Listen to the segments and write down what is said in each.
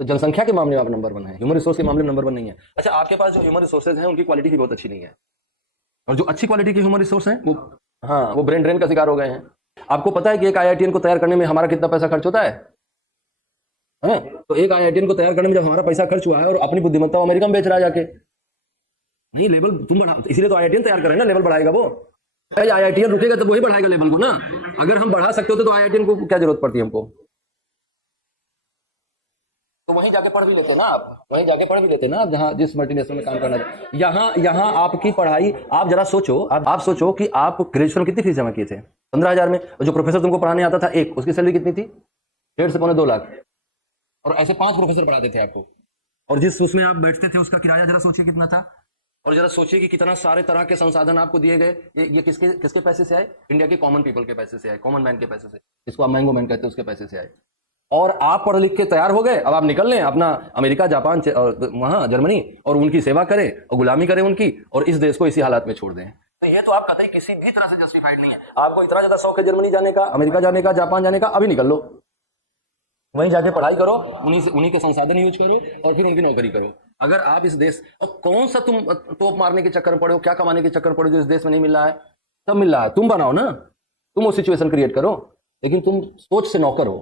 तो जनसंख्या के मामले में आप नंबर 1 है, ह्यूमन रिसोर्स के मामले में नंबर 1 नहीं है। अच्छा, आपके पास जो ह्यूमन रिसोर्सेज हैं उनकी क्वालिटी भी बहुत अच्छी नहीं है, और जो अच्छी क्वालिटी के ह्यूमन रिसोर्स हैं वो, हाँ, वो ब्रेन ड्रेन का शिकार हो गए हैं। आपको पता है कि एक IITian को तैयार करने में हमारा कितना पैसा खर्च होता है? तो एक IITian को तैयार करने में जब हमारा पैसा खर्च हुआ है और अपनी बुद्धिमत्ता अमेरिका में बेच रहा है जाके, नहीं लेवल तुम बढ़ा, इसीलिए तो IITian तैयार कर रहे हैं ना, लेवल बढ़ाएगा वो। IITian रुकेगा तो वही बढ़ाएगा लेवल को ना। अगर हम बढ़ा सकते होते तो IITian को क्या जरूरत पड़ती है हमको? तो वहीं जाके पढ़ भी लेते ना आप, वहीं जाके पढ़ भी लेते ना आप, जहां जिस मल्टीनेशनल में काम करना है। यहाँ आपकी पढ़ाई, आप जरा सोचो, आप सोचो कि आप ग्रेजुएशन कितनी फीस जमा किए थे? 15,000 में। जो प्रोफेसर तुमको पढ़ाने आता था एक, उसकी सैलरी कितनी थी? 1.5 से 2 लाख। और ऐसे 5 प्रोफेसर पढ़ाते थे आपको, और जिस उसमें आप बैठते थे उसका किराया जरा सोचिए कितना था। और जरा सोचिए कि कितना सारे तरह के संसाधन आपको दिए गए। ये किसके किसके पैसे से आए? इंडिया के कॉमन पीपल के पैसे से आए, कॉमन मैन के पैसे से, जिसको आप मैंगो मैन कहते हैं, उसके पैसे से आए। और आप पढ़ लिख के तैयार हो गए, अब आप निकल लें अपना अमेरिका, जापान, वहां जर्मनी, और उनकी सेवा करें और गुलामी करें उनकी, और इस देश को इसी हालात में छोड़ दें। तो ये तो आप कतई किसी भी तरह से जस्टिफाइड नहीं है। आपको इतना ज्यादा शौक है जर्मनी जाने का, अमेरिका जाने का, जापान जाने का, अभी निकल लो, वहीं जाके पढ़ाई करो, उन्हीं के संसाधन यूज करो, और फिर उनकी नौकरी करो। अगर आप इस देश, और कौन सा तुम तोप मारने के चक्कर में पड़े हो, क्या कमाने के चक्कर में पड़े हो जो इस देश में नहीं मिल रहा है? सब मिल रहा है, तुम बनाओ ना, तुम वो सिचुएशन क्रिएट करो, लेकिन तुम सोच से नौकर हो,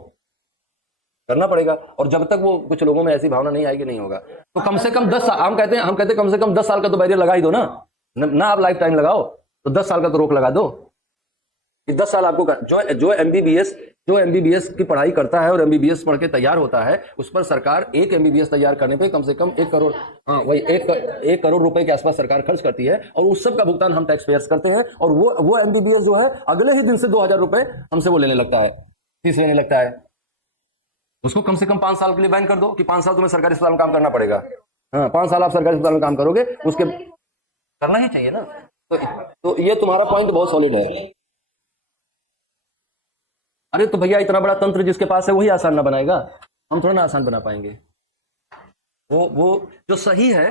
करना पड़ेगा। और जब तक वो कुछ लोगों में ऐसी भावना नहीं आएगी, नहीं होगा। तो कम से कम 10 साल, हम कहते कम से कम 10 साल का तो बैरियर लगा ही दो ना आप लाइफ टाइम लगाओ, तो 10 साल का तो रोक लगा दो कि 10 साल आपको जो एमबीबीएस की पढ़ाई करता है और एमबीबीएस पढ़ के तैयार होता है, उस पर सरकार एक एमबीबीएस तैयार करने पे कम से कम 1 करोड़, हाँ वही 1 करोड़ रुपए के आसपास सरकार खर्च करती है, और उस सब का भुगतान हम टैक्स पेयर्स करते हैं। और वो एमबीबीएस जो है अगले ही दिन से 2,000 रुपए हमसे वो लेने लगता है, फीस लेने लगता है। उसको कम से कम 5 साल के लिए बैन कर दो कि 5 साल तुम्हें सरकारी अस्पताल में काम करना पड़ेगा। हाँ, 5 साल आप सरकारी अस्पताल में काम करोगे, उसके करना ही चाहिए ना। तो ये तुम्हारा पॉइंट बहुत सॉलिड है। अरे तो भैया, इतना बड़ा तंत्र जिसके पास है वही आसान ना बनाएगा, हम थोड़ा ना आसान बना पाएंगे। वो जो सही है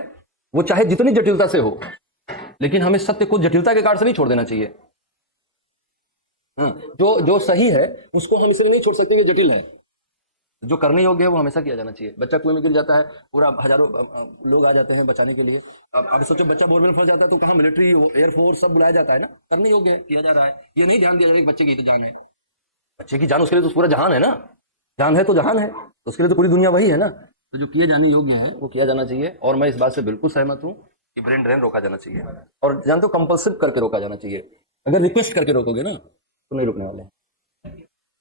वो चाहे जितनी जटिलता से हो, लेकिन हमें सत्य को जटिलता के कारण से नहीं छोड़ देना चाहिए। जो सही है उसको हम इसलिए नहीं छोड़ सकते कि जटिल है। जो करने योग्य है वो हमेशा किया जाना चाहिए। बच्चा कुएं में गिर जाता है, पूरा हजारों लोग आ जाते हैं बचाने के लिए। अब सोचो, बच्चा बोरवेल फंस जाता है तो कहाँ मिलिट्री, एयरफोर्स सब बुलाया जाता है ना, करने योग्य है, किया जा रहा है। ये नहीं ध्यान दिया जाए बच्चे की तो जान है, बच्चे की जान, उसके लिए तो पूरा जहान है ना, जान है तो जहान है, तो उसके लिए तो पूरी दुनिया वही है ना। तो जो किए जाने योग्य है वो किया जाना चाहिए। और मैं इस बात से बिल्कुल सहमत हूँ कि ब्रेन ड्रेन रोका जाना चाहिए, और जानते हो कंपल्सिव करके रोका जाना चाहिए। अगर रिक्वेस्ट करके रोकोगे ना तो नहीं रुकने वाले।